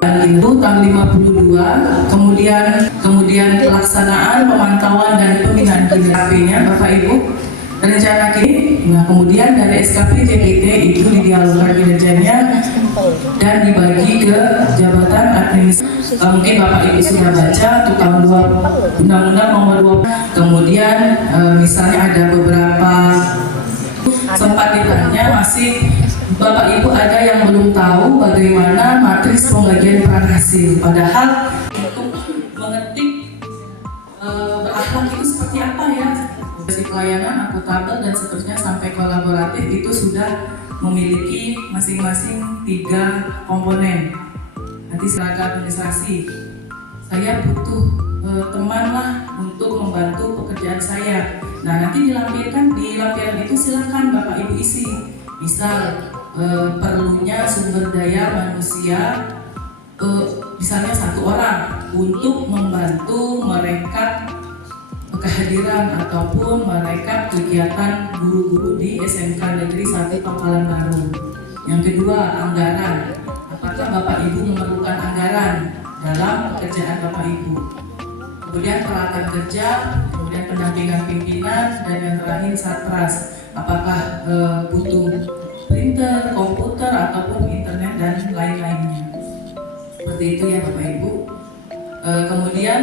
itu tahun 52, kemudian pelaksanaan, pemantauan dan pembinaan kinerja Bapak Ibu. Rencana kini, nah kemudian dari SKP JPT itu didialogkan kinerjanya dan dibagi ke jabatan administrasi. Mungkin Bapak Ibu sudah baca untuk tahun Undang-Undang Nomor 20. Kemudian misalnya ada beberapa sempat ditanya masih Bapak Ibu ada yang belum tahu bagaimana matriks pembagian peran hasil. Padahal untuk mengetik berakhlak itu seperti apa ya? Dari pelayanan, akuntabel dan seterusnya sampai kolaboratif itu sudah memiliki masing-masing 3 komponen. Nanti silakan administrasi. Saya butuh teman lah untuk membantu pekerjaan saya. Nah nanti di lampiran itu silakan Bapak Ibu isi. Misal perlunya sumber daya manusia misalnya 1 orang untuk membantu merekap kehadiran ataupun merekap kegiatan guru-guru di SMK Negeri 1 Pangkalan Baru. Yang kedua, anggaran. Apakah Bapak Ibu memerlukan anggaran dalam pekerjaan Bapak Ibu? Kemudian peralatan kerja, kemudian pendampingan pimpinan, dan yang terakhir satras. Apakah butuh printer, komputer, ataupun internet dan lain-lainnya. Seperti itu ya Bapak Ibu. Kemudian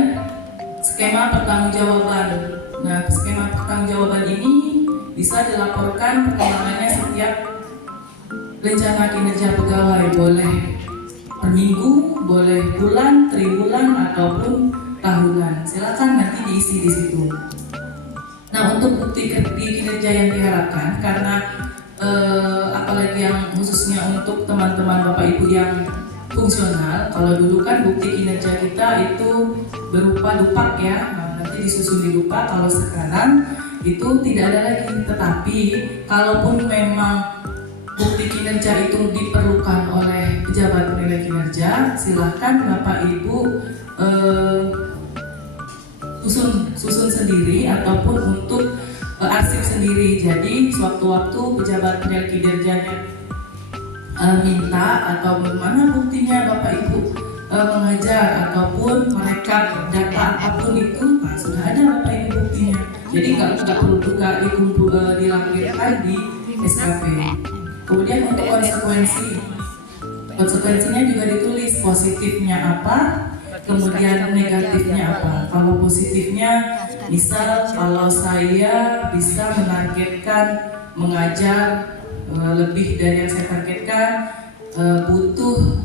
skema pertanggungjawaban. Nah, skema pertanggungjawaban ini bisa dilaporkan perkembangannya setiap rencana kinerja pegawai, boleh per minggu, boleh bulan, triwulan ataupun tahunan. Silakan nanti diisi di situ. Nah, untuk bukti kinerja yang diharapkan, karena apalagi yang khususnya untuk teman-teman Bapak Ibu yang fungsional, kalau dulu kan bukti kinerja kita itu berupa dupak ya, nanti disusun di dupak. Kalau sekarang itu tidak ada lagi, tetapi kalaupun memang bukti kinerja itu diperlukan oleh pejabat penilai kinerja, silahkan Bapak Ibu susun sendiri ataupun untuk arsip sendiri. Jadi sewaktu-waktu pejabat penilai kinerjanya minta atau bagaimana buktinya Bapak Ibu mengajar ataupun merekap data apapun itu, nah, sudah ada Bapak Ibu buktinya. Jadi nggak perlu juga dilampirkan di SKP. Kemudian untuk konsekuensinya juga ditulis positifnya apa, kemudian negatifnya apa. Kalau positifnya, misal kalau saya bisa menargetkan mengajar lebih dari yang saya targetkan, butuh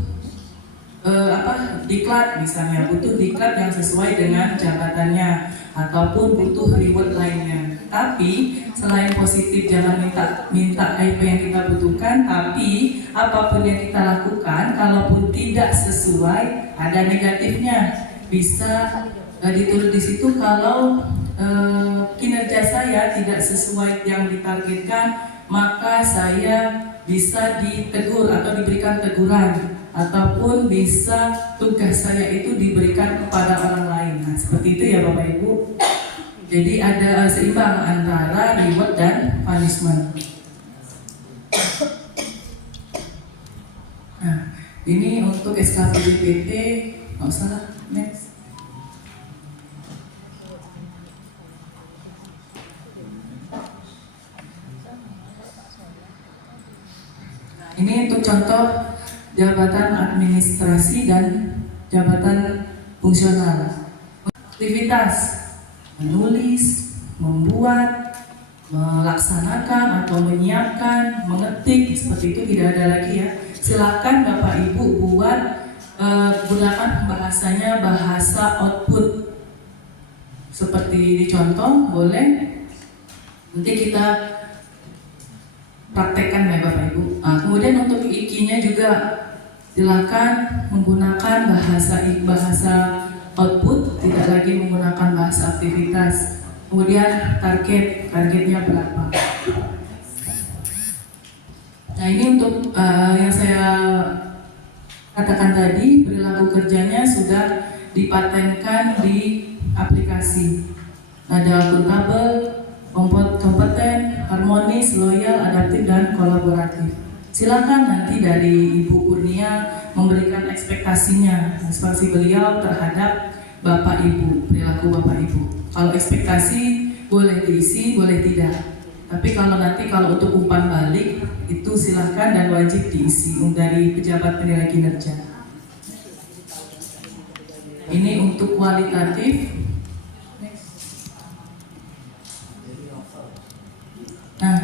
diklat misalnya, butuh diklat yang sesuai dengan jabatannya ataupun butuh reward lainnya. Tapi selain positif, jangan minta IP yang kita butuhkan, tapi apapun yang kita lakukan kalaupun tidak sesuai, ada negatifnya. Bisa ditulis di situ kalau kinerja saya tidak sesuai yang ditargetkan, maka saya bisa ditegur atau diberikan teguran, ataupun bisa tugas saya itu diberikan kepada orang lain. Nah, seperti itu ya Bapak Ibu. Jadi ada seimbang antara reward dan punishment. Nah, ini untuk SKP JPT, nggak usah, next. Ini untuk contoh jabatan administrasi dan jabatan fungsional. Aktivitas menulis, membuat, melaksanakan atau menyiapkan, mengetik, seperti itu tidak ada lagi ya. Silakan Bapak Ibu buat gunakan bahasanya bahasa output. Seperti di contoh boleh. Nanti kita praktekkan ya Bapak Ibu. Nah, kemudian untuk IKI-nya juga silakan menggunakan bahasa output, tidak lagi menggunakan bahasa aktivitas. Kemudian targetnya berapa. Nah, ini untuk yang saya katakan tadi, perilaku kerjanya sudah dipatenkan di aplikasi. Ada akuntabel, kompeten, harmonis, loyal, adaptif, dan kolaboratif. Silakan nanti dari Ibu Kurnia memberikan ekspektasinya, ekspektasi beliau terhadap Bapak Ibu, perilaku Bapak Ibu. Kalau ekspektasi boleh diisi, boleh tidak. Tapi kalau untuk umpan balik itu silakan dan wajib diisi dari pejabat penilai kinerja. Ini untuk kualitatif. Nah,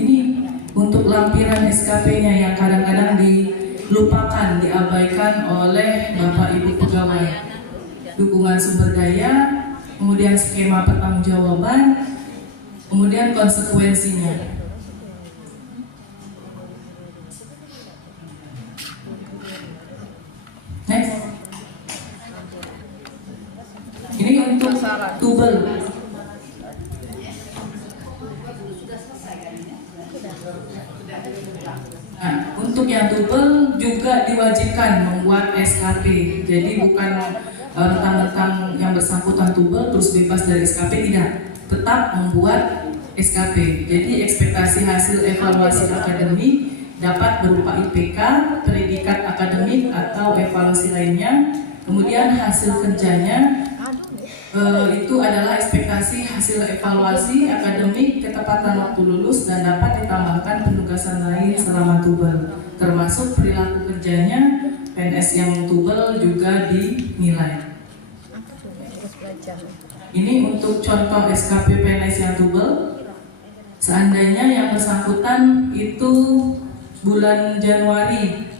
ini untuk lampiran SKP-nya yang kadang-kadang dilupakan, diabaikan oleh Bapak Ibu pegawai. Dukungan sumber daya, kemudian skema pertanggungjawaban, kemudian konsekuensinya. Next. Ini untuk tubel. Nah, untuk yang tubel juga diwajibkan membuat SKP. Jadi bukan mentang-mentang yang bersangkutan tubel terus bebas dari SKP, tidak. Tetap membuat SKP. Jadi ekspektasi hasil evaluasi akademik dapat berupa IPK, predikat akademik atau evaluasi lainnya. Kemudian hasil kerjanya itu adalah ekspektasi hasil evaluasi akademik, ketepatan waktu lulus, dan dapat ditambahkan penugasan lain selama tubel, termasuk perilaku kerjanya. PNS yang tubel juga dinilai. Ini untuk contoh SKP PNS yang tubel. Seandainya yang bersangkutan itu bulan Januari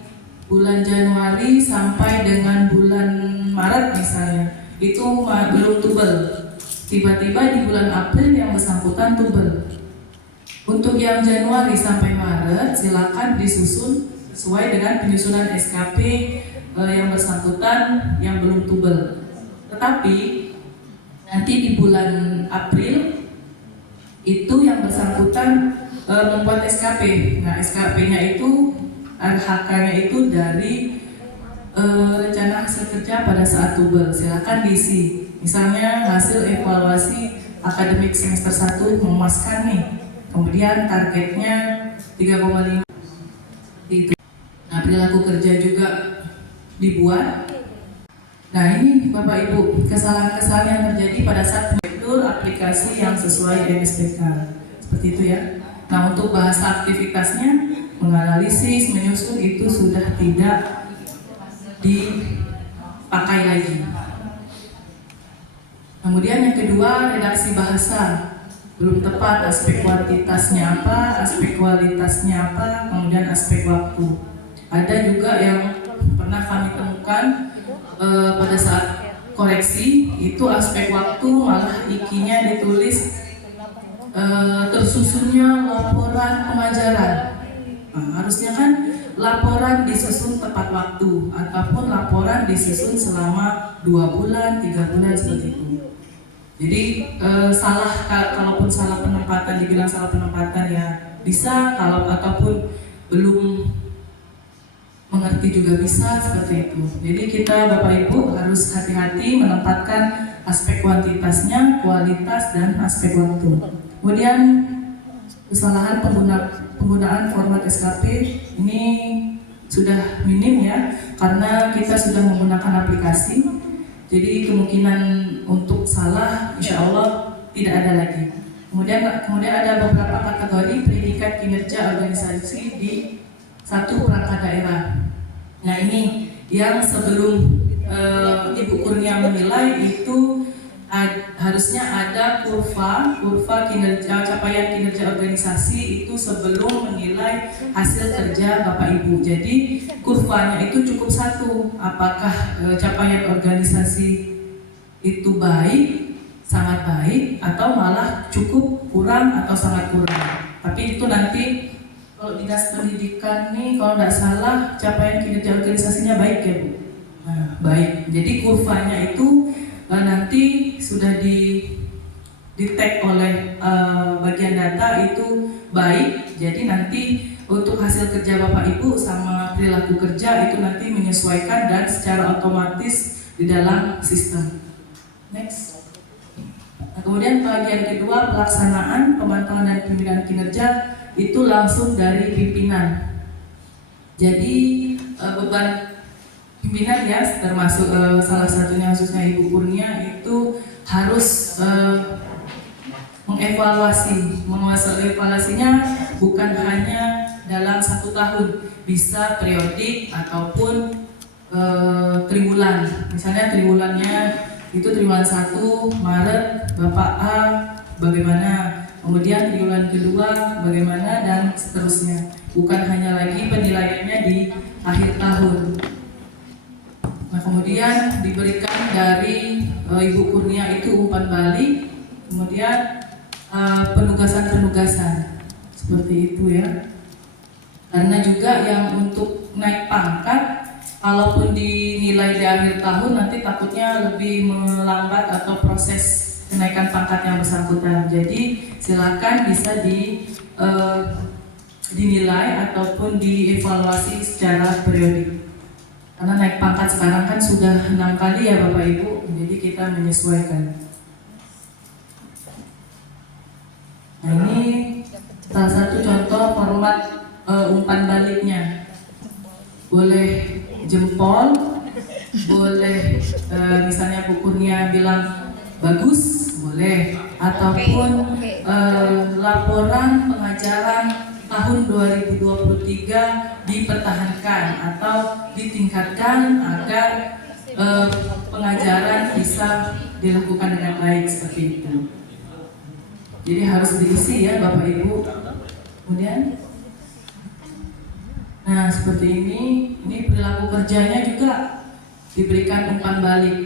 sampai dengan bulan Maret misalnya, itu belum tubel. Tiba-tiba di bulan April yang bersangkutan tubel. Untuk yang Januari sampai Maret silakan disusun sesuai dengan penyusunan SKP yang bersangkutan yang belum tubel. Tetapi nanti di bulan April itu yang bersangkutan membuat SKP. Nah, SKP-nya itu RHK-nya itu dari rencana hasil kerja pada saat tubel. Silakan diisi. Misalnya hasil evaluasi akademik semester 1 memuaskan nih. Kemudian targetnya 3,5 itu. Nah, perilaku kerja juga dibuat. Nah, ini Bapak Ibu, kesalahan-kesalahan yang terjadi pada saat mengatur aplikasi yang sesuai MSPK. Seperti itu ya. Nah, untuk bahasa aktivitasnya, menganalisis, menyusun itu sudah tidak dipakai lagi. Kemudian yang kedua, redaksi bahasa belum tepat, aspek kuantitasnya apa, aspek kualitasnya apa, kemudian aspek waktu. Ada juga yang pernah kami temukan pada saat koreksi itu aspek waktu malah ikinya ditulis tersusunnya laporan pemajaran. Nah, harusnya kan laporan disusun tepat waktu ataupun laporan disusun selama 2 bulan, 3 bulan seperti itu. Jadi kalaupun salah penempatan, dibilang salah penempatan ya bisa, kalau ataupun belum mengerti juga bisa seperti itu. Jadi kita Bapak Ibu harus hati-hati menempatkan aspek kuantitasnya, kualitas, dan aspek waktu. Kemudian kesalahan penggunaan format SKP ini sudah minim ya, karena kita sudah menggunakan aplikasi. Jadi kemungkinan untuk salah insya Allah tidak ada lagi. Kemudian ada beberapa kategori predikat kinerja organisasi di satu perangkat daerah. Nah, ini yang sebelum Ibu Kurnia menilai itu harusnya ada kurva kinerja, capaian kinerja organisasi itu sebelum menilai hasil kerja Bapak Ibu. Jadi kurvanya itu cukup satu, apakah capaian organisasi itu baik, sangat baik, atau malah cukup, kurang, atau sangat kurang. Tapi itu nanti kalau dinas pendidikan nih, kalau tidak salah capaian kinerja organisasinya baik ya Bu. Nah, baik. Jadi kurvanya itu nanti sudah di-tag oleh bagian data itu baik. Jadi nanti untuk hasil kerja Bapak Ibu sama perilaku kerja itu nanti menyesuaikan dan secara otomatis di dalam sistem. Next. Nah, kemudian bagian kedua, pelaksanaan pemantauan dan pembinaan kinerja itu langsung dari pimpinan. Jadi beban pimpinan ya, termasuk salah satunya khususnya Ibu Kurnia itu harus mengevaluasinya bukan hanya dalam 1 tahun, bisa periodik ataupun triwulan. Misalnya triwulannya itu triwulan 1 Maret Bapak A bagaimana, kemudian triwulan kedua bagaimana, dan seterusnya. Bukan hanya lagi penilaiannya di akhir tahun. Nah, kemudian diberikan dari Ibu Kurnia itu umpan balik, kemudian penugasan-penugasan seperti itu ya. Karena juga yang untuk naik pangkat, kalaupun dinilai di akhir tahun nanti takutnya lebih melambat atau proses kenaikan pangkat yang bersangkutan. Jadi silakan bisa dinilai ataupun dievaluasi secara periodik. Karena naik pangkat sekarang kan sudah 6 kali ya Bapak Ibu, jadi kita menyesuaikan. Nah, ini salah satu contoh format umpan baliknya. Boleh jempol, boleh misalnya Bu Kurnia bilang bagus, boleh, ataupun laporan pengajaran tahun 2023 dipertahankan atau ditingkatkan agar pengajaran bisa dilakukan dengan baik seperti itu. Jadi harus diisi ya Bapak Ibu. Kemudian, nah seperti ini perilaku kerjanya juga diberikan umpan balik.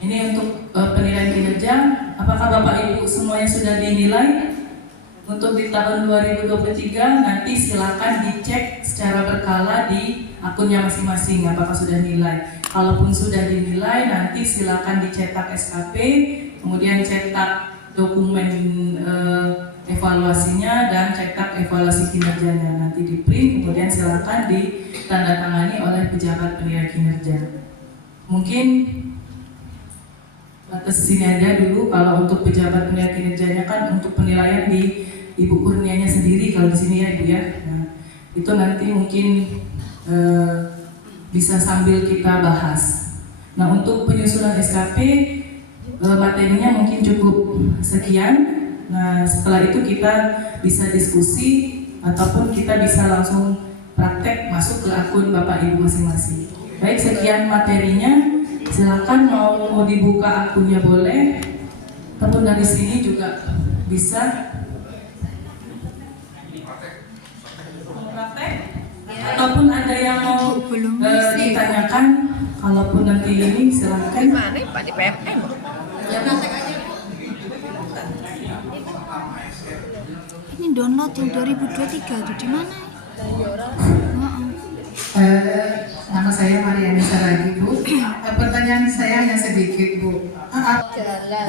Ini untuk penilaian kinerja. Apakah Bapak Ibu semuanya sudah dinilai? Untuk di tahun 2023 nanti silakan dicek secara berkala di akunnya masing-masing apakah sudah nilai. Kalaupun sudah dinilai, nanti silakan dicetak SKP, kemudian cetak dokumen evaluasinya dan cetak evaluasi kinerjanya. Nanti di print, kemudian silakan ditandatangani oleh pejabat penilai kinerja. Mungkin atas sini aja dulu. Kalau untuk pejabat penilai kinerjanya kan untuk penilaian di Ibu Kurnianya sendiri kalau di sini ya Ibu ya. Nah, itu nanti mungkin bisa sambil kita bahas. Nah, untuk penyusunan SKP materinya mungkin cukup sekian. Nah, setelah itu kita bisa diskusi ataupun kita bisa langsung praktek masuk ke akun Bapak Ibu masing-masing. Baik, sekian materinya. Silakan mau dibuka akunnya boleh, ataupun dari sini juga bisa. Praktek, ataupun ada yang mau ditanyakan, kalaupun nanti ini silakan. Mana Pak di PMM? Ini download yang 2023 itu di mana? Nama saya Mariana Saragi, Bu. Pertanyaan saya hanya sedikit, Bu.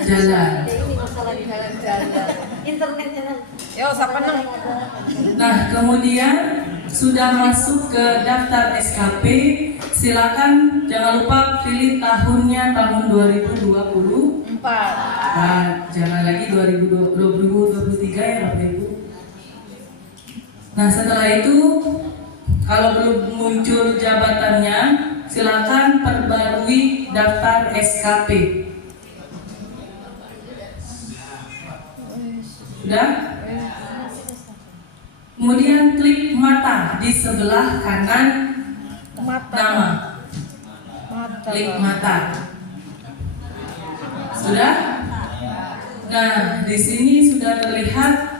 Jalan. Ini masalah jalan-jalan. Internetnya. Yo, siapa nang? Nah, kemudian sudah masuk ke daftar SKP, silakan jangan lupa pilih tahunnya tahun 2024. Nah, jangan lagi 2023 ya Bapak Ibu. Nah, setelah itu kalau belum muncul jabatannya, silakan perbarui daftar SKP. Sudah? Kemudian klik mata di sebelah kanan nama. Klik mata. Sudah? Nah, di sini sudah terlihat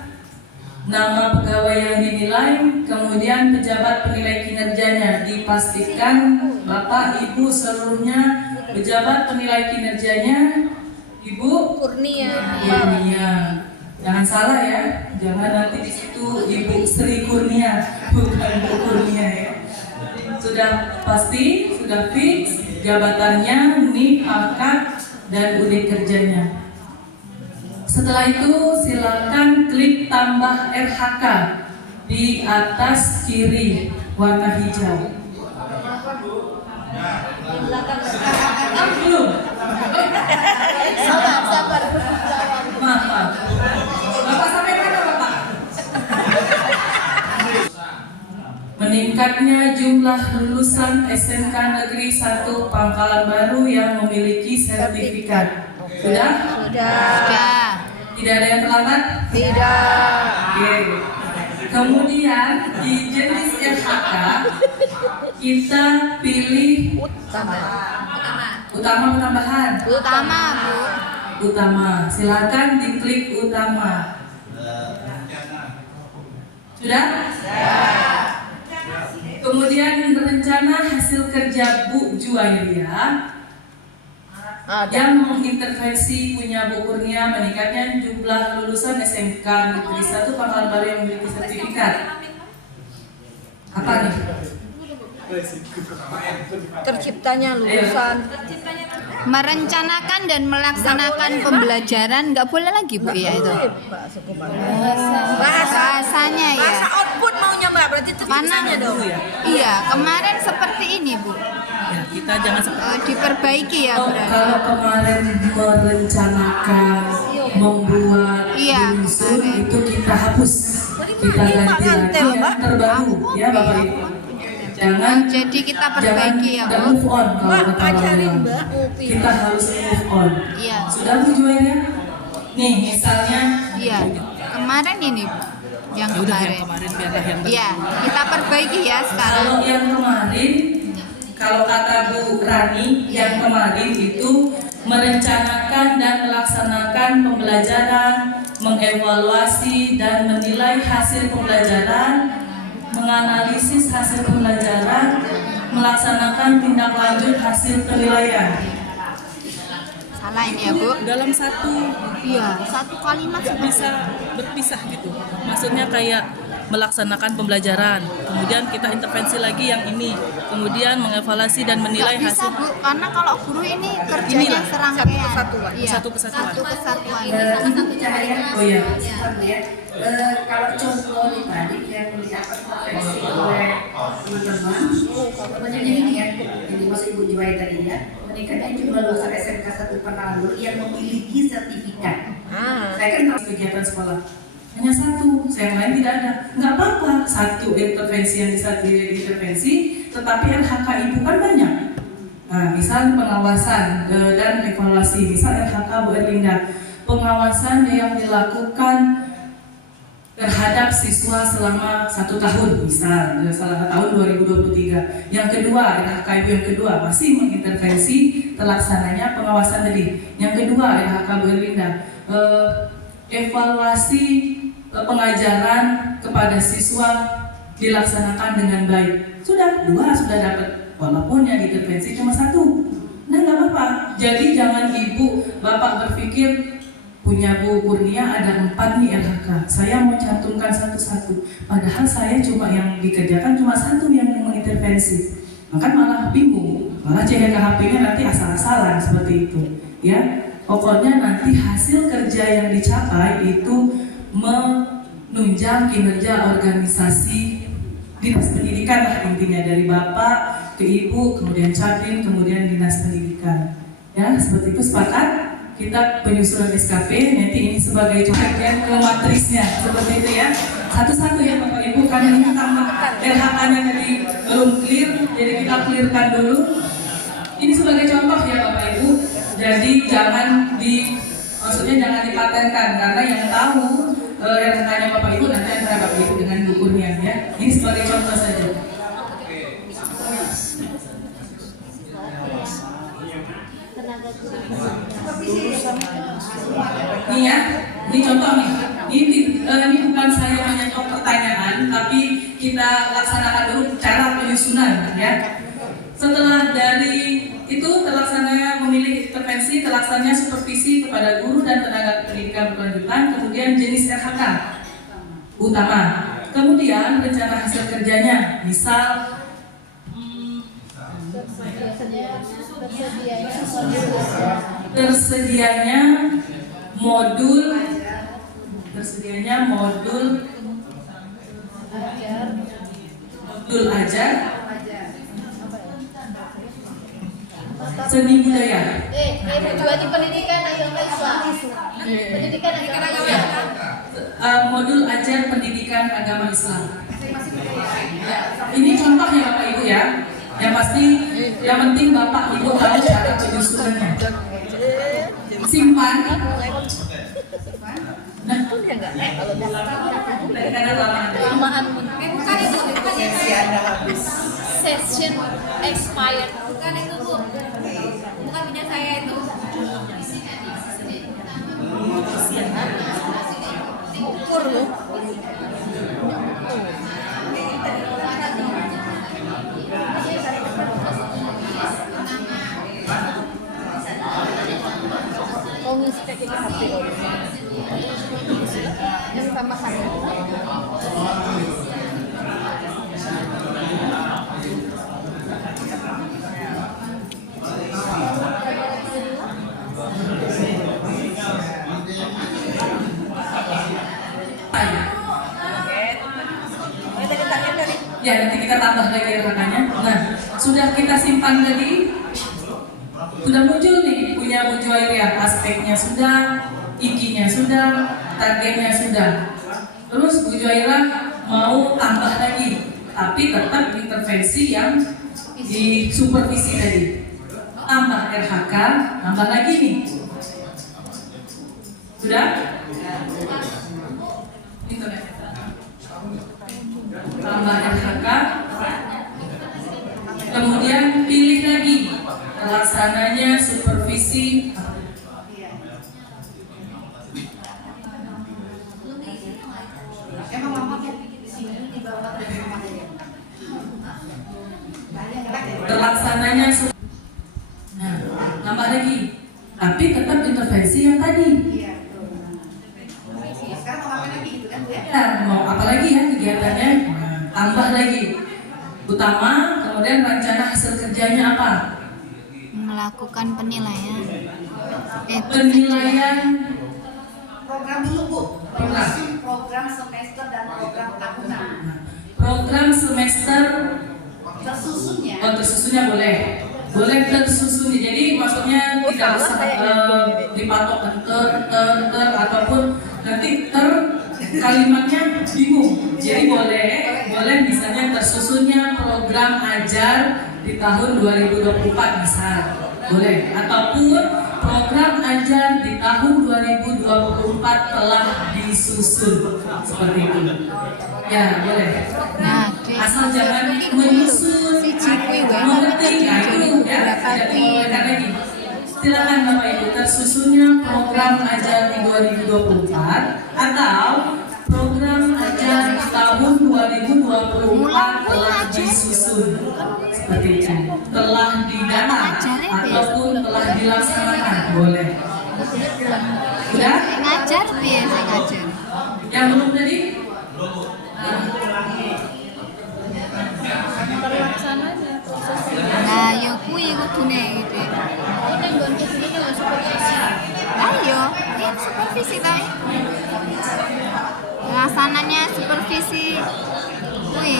nama pegawai yang dinilai, kemudian pejabat penilai kinerjanya. Dipastikan Bapak Ibu seluruhnya pejabat penilai kinerjanya Ibu Kurnia. Jangan salah ya, jangan nanti di situ Ibu Sri Kurnia, bukan Bu Kurnia ya. Sudah pasti, sudah fix jabatannya, NIK, pangkat, dan unit kerjanya. Setelah itu silakan klik tambah RHK di atas kiri warna hijau. Belum. jumlah lulusan SMK Negeri 1 Pangkalan Baru yang memiliki sertifikat? Sudah? Sudah. Tidak ada yang terlambat? Tidak. Oke. Kemudian di jenis RHK kita pilih utama penambahan. Utama, Bu. Utama. Silakan diklik utama. Sudah? Kemudian rencana hasil kerja Bu Juwairia yang mengintervensi punya Bu Kurnia meningkatnya jumlah lulusan SMK Negeri 1 Pangkalan Baru yang memiliki sertifikat. Apa nih? Terciptanya lulusan. Merencanakan dan melaksanakan pembelajaran nggak boleh lagi, Bu, ya itu. Bahasanya ya. Bahasa output maunya Mbak, berarti terciptanya dong. Iya, kemarin seperti ini, Bu. Ya, kita jangan seperti Diperbaiki ya, berarti. kalau kemarin merencanakan membuat Iya, menyusun kemarin. itu kita hapus, kita Ini Pak ganti lagi Ngantel, yang Mbak. terbaru ya Bapak Ibu. Jangan Jadi kita perbaiki ya, jangan Bu. move on kalau Mbak, kata orang ajarin bilang. Mbak Upi. Kita harus move on. Iya. Sudah Bu Juwairya? Nih misalnya Iya. Kemarin ini, Bu. Yang kemarin. biarlah yang Iya, kita perbaiki ya sekarang. Kalau yang kemarin, kalau kata Bu Rani, yang kemarin itu merencanakan dan melaksanakan pembelajaran, mengevaluasi dan menilai hasil pembelajaran, menganalisis hasil pembelajaran, melaksanakan tindak lanjut hasil penilaian. Salah ini ya, Bu. Dalam satu Iya, satu kalimat sudah. bisa berpisah gitu. Maksudnya kayak melaksanakan pembelajaran, kemudian kita intervensi lagi yang ini, kemudian mengevaluasi dan menilai Nggak bisa, hasil Bu, karena kalau guru ini kerjanya Inilah, serangkaian. satu kesatuan. Iya, Satu kesatuan. Satu kesatuan. Oh iya. Kalau contoh nih tadi yang diapresiasi oleh teman-teman, contohnya ini ya, jadi Mas Ibu Juwai tadi ya, meningkatnya jumlah lulusan SMK 1 Pangkalan Baru yang memiliki sertifikat. Saya kan tahu kegiatan sekolah hanya satu, yang lain tidak ada. Nggak apa-apa, satu intervensi yang bisa diintervensi, tetapi RHK ibu kan banyak. Nah, misal pengawasan dan evaluasi, misal RHK Bu Erlinda, pengawasan yang dilakukan terhadap siswa selama 1 tahun, misal tahun 2023. Yang kedua, RHK ibu yang kedua masih mengintervensi terlaksananya pengawasan tadi. Yang kedua, RHK Bu Erlinda, evaluasi pengajaran kepada siswa dilaksanakan dengan baik. Sudah dapat, walaupun yang intervensi cuma 1. Nah, nggak apa-apa. Jadi jangan ibu bapak berpikir punya Bu Kurnia ada 4 nih RHK, saya mau cantumkan satu-satu. Padahal saya cuma yang dikerjakan cuma 1 yang mengintervensi. Maka malah bingung, malah CHKHP-nya nanti asal-asalan seperti itu. Ya, pokoknya nanti hasil kerja yang dicapai itu menunjang kinerja organisasi dinas pendidikan lah intinya, dari bapak ke ibu, kemudian Capim, kemudian dinas pendidikan. Ya, seperti itu, sepakat? Kita penyusunan SKP, nanti ini sebagai bagian ke matrisnya, seperti itu ya. Satu-satu ya Bapak Ibu, karena ini tambah RHK-nya tadi belum clear, jadi kita clearkan dulu. Ini sebagai contoh ya Bapak Ibu, jadi maksudnya jangan dipatenkan, karena yang tahu RHK-nya Bapak Ibu nanti antara Bapak Ibu dengan Bu Kurnia ya. Ini sebagai contoh saja. Nih ya, ini contoh nih. Ini bukan saya menyentuh pertanyaan, tapi kita laksanakan dulu cara penyusunan ya. Setelah dari itu terlaksananya memilih intervensi, terlaksananya supervisi kepada guru dan tenaga pendidikan berkelanjutan, kemudian jenis RHK utama, kemudian rencana hasil kerjanya, misal tersedianya modul ajar seni budaya. Di pendidikan agama Islam. Pendidikan agama Islam. Modul ajar pendidikan agama Islam. Ini contohnya Bapak Ibu Ibu ya. Yang pasti, yang penting Bapak Ibu tahu cara penyusunannya. Simpan. Nah, karena Lamaan Bukan itu, bukan itu. Session expired. Bukan itu, Bu. Bukan punya saya itu. ukur loh. Mau ngisi kayak gitu HP yang sama saya. Ya, nanti kita tambah lagi rekannya. Nah, sudah kita simpan tadi, sudah muncul nih punya Bu Juwairiyah, aspeknya sudah, ikinya sudah, targetnya sudah. Terus Bu Juwairiyah mau tambah lagi, tapi tetap intervensi yang di supervisi tadi. Tambah RHK, tambah lagi nih. Sudah? Internet. Tambah RHK, kemudian pilih lagi pelaksananya supervisi. Pelaksananya nah, tambah lagi, tapi tetap intervensi yang tadi. Sekarang mau apa lagi gitu kan Bu ya? Ya, mau apa lagi ya kegiatannya? Tambah lagi utama, kemudian rencana hasil kerjanya apa? Melakukan penilaian. Penilaian Program dulu Bu. Program. Program semester dan program tahunan. program semester. Tersusunnya. Oh, tersusunnya boleh tersusun. Jadi maksudnya tidak usah dipatok ter ataupun nanti kalimatnya bingung. Jadi boleh misalnya tersusunnya program ajar di tahun 2024 misal, boleh. Ataupun program ajar di tahun 2024 telah disusun, seperti itu. Ya, boleh. Nah, Asal jangan menyusun, mengerti, nah itu ya, tidak dibolehkan lagi. Silakan Bapak Ibu, tersusunnya program ajar di 2024 atau program ajar tahun 2024 telah disusun, seperti itu, telah didata ataupun telah dilaksanakan, boleh. Sudah? Ngajar biasa ngajar. Yang belum tadi? Pelaksananya prosesnya. Nah, yo kuwi kudune gitu. Aku yang bantu sini kan supervisi. Ayo, ini supervisi toh. Pelaksananya supervisi kuwi.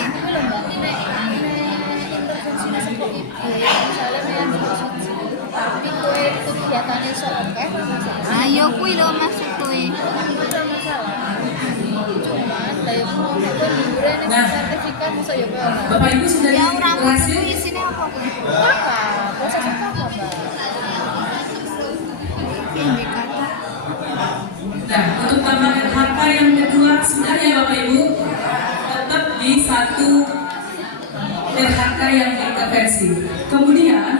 Intervensinya seperti itu. Misalnya yang tapi kue itu kegiatannya iso oke. Ayo kuwi lho maksud kuwi. Ada masalah. Cuman daya mau itu liburan yang Nah. sertifikat bisa ya Pak. Bapak Ibu sudah Ya ora berhasil? kuwi isine apa kuwi? Apa? Proses apa Pak? Iki kata. Nah, untuk tambahan HK yang kedua sudah ya Bapak Ibu, tetap di satu RHK yang diintervensi. Kemudian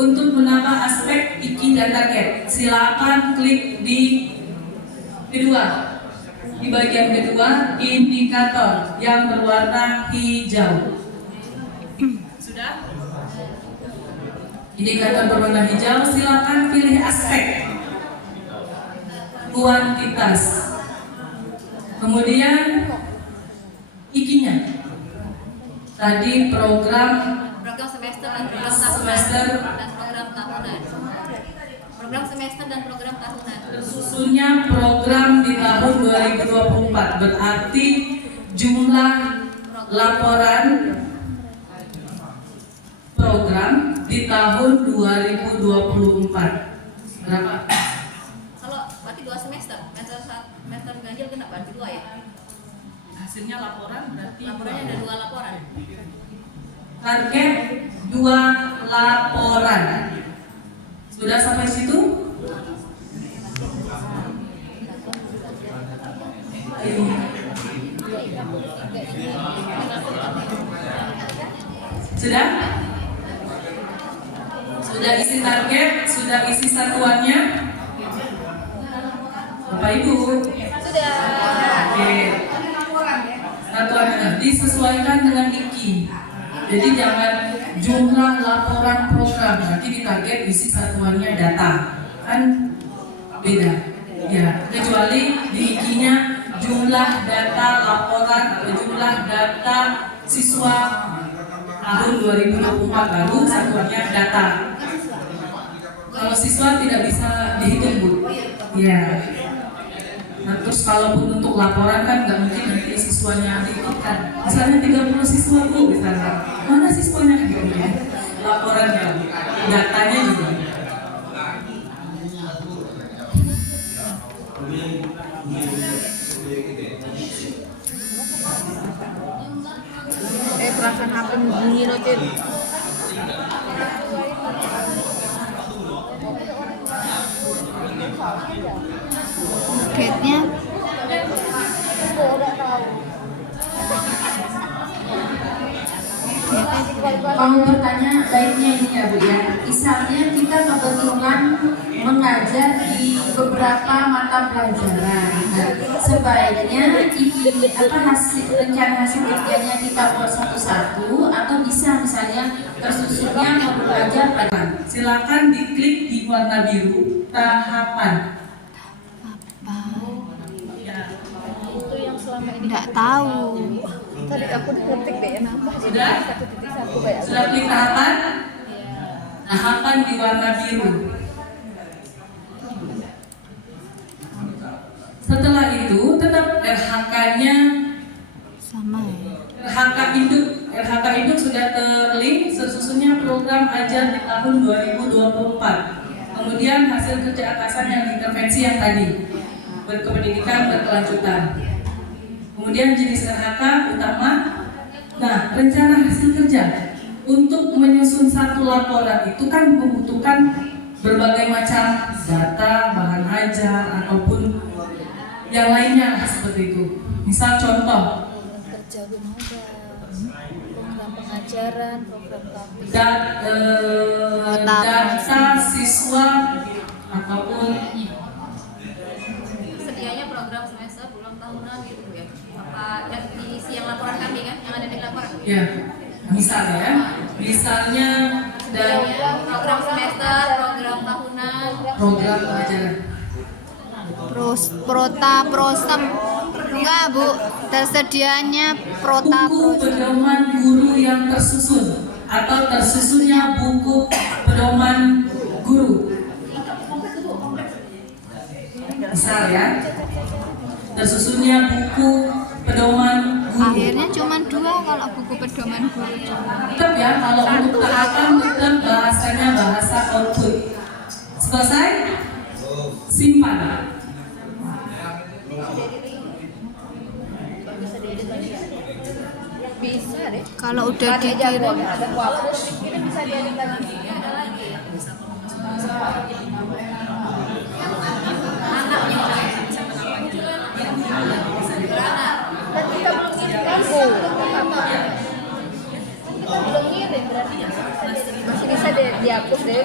untuk menambah aspek iki dan target, silakan klik di kedua, di bagian kedua indikator yang berwarna hijau. Sudah? Indikator berwarna hijau, silakan pilih aspek kuantitas. Kemudian ikinya. Tadi program semester dan program tahunan semester dan program tahunan. Program semester dan program tahunan. tersusunnya program di tahun 2024, berarti jumlah laporan program di tahun 2024 berapa? Kalau berarti 2 semester, semester ganjil kenapa? Berarti 2 ya? hasilnya laporan berarti Laporannya ada 2 laporan. target 2 laporan. Sudah sampai situ? Sudah? Sudah isi target, sudah isi satuannya? Bapak Ibu? Sudah. Oke. Satuannya disesuaikan dengan IKI. Jadi jangan jumlah laporan program, nanti di target isi satuannya data. Kan beda. Ya, kecuali di IKI-nya jumlah data laporan atau jumlah data siswa tahun 2024 lalu satuannya data. Kalau siswa tidak bisa dihitung, Bu. Ya. Nah, terus kalaupun untuk laporan kan nggak mungkin nanti siswanya dihitungkan. Misalnya 30 siswa, Bu, misalnya. Mana siswanya gitu ya? Laporannya, datanya juga. Perasaan apa bunyi notin? Targetnya Mau bertanya baiknya ini ya Bu ya. Misalnya kita kebetulan mengajar di beberapa mata pelajaran. Nah, sebaiknya hasil rencana hasil kerjanya kita buat satu-satu atau bisa misalnya tersusunnya mau belajar pada. Silakan diklik di warna biru tahapan. itu yang selama ini Nggak tahu. tadi aku diketik deh nama Sudah? 1.1 kayak Sudah klik tahapan? Tahapan di warna biru. Setelah itu tetap RHK-nya Sama ya. RHK induk sudah terlink sesusunnya program ajar di tahun 2024. Kemudian hasil kerja atasan yang intervensi yang tadi berkependidikan berkelanjutan. Kemudian jenis RHK utama. Nah, rencana hasil kerja untuk menyusun satu laporan itu kan membutuhkan berbagai macam data, bahan ajar ataupun yang lainnya seperti itu. Misal contoh kerja guna program pengajaran program kampus data siswa ataupun Sedianya program semester, ulang tahunan gitu ya. Apa yang diisi yang laporan kami kan, yang ada di laporan. ya misalnya dan Program semester, program tahunan. program pengajaran. Prosem. Enggak, Bu. Tersedianya Buku pedoman guru yang tersusun atau tersusunnya buku pedoman guru. Misal ya, tersusunnya buku pedoman guru. Akhirnya cuma 2 kalau buku pedoman guru. Tetap ya, kalau untuk tahapan tetap bahasanya bahasa output. Selesai? Simpan. bisa deh Kalau udah dikirim kalau udah dikirim bisa diedit lagi Ada lagi. kan kita belum ngirim kita belum ngirim berarti masih bisa dihapus deh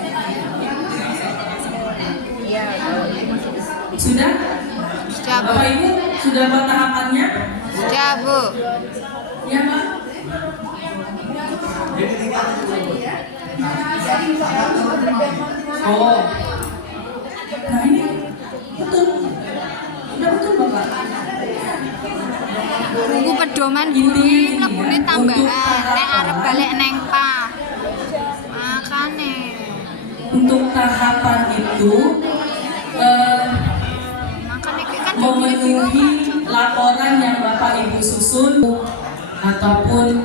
iya kalau itu masih bisa Sudah? Sudah, Bu. Bapak Ibu sudah buat tahapannya? Sudah, Bu. Ya Pak. Oh. Nah ini betul. Udah betul Bapak. Buku pedoman guru ini mlebune tambahan. Nek arep balik neng pa. Makane. Untuk tahapan itu Makane kan memenuhi laporan yang Bapak Ibu susun ataupun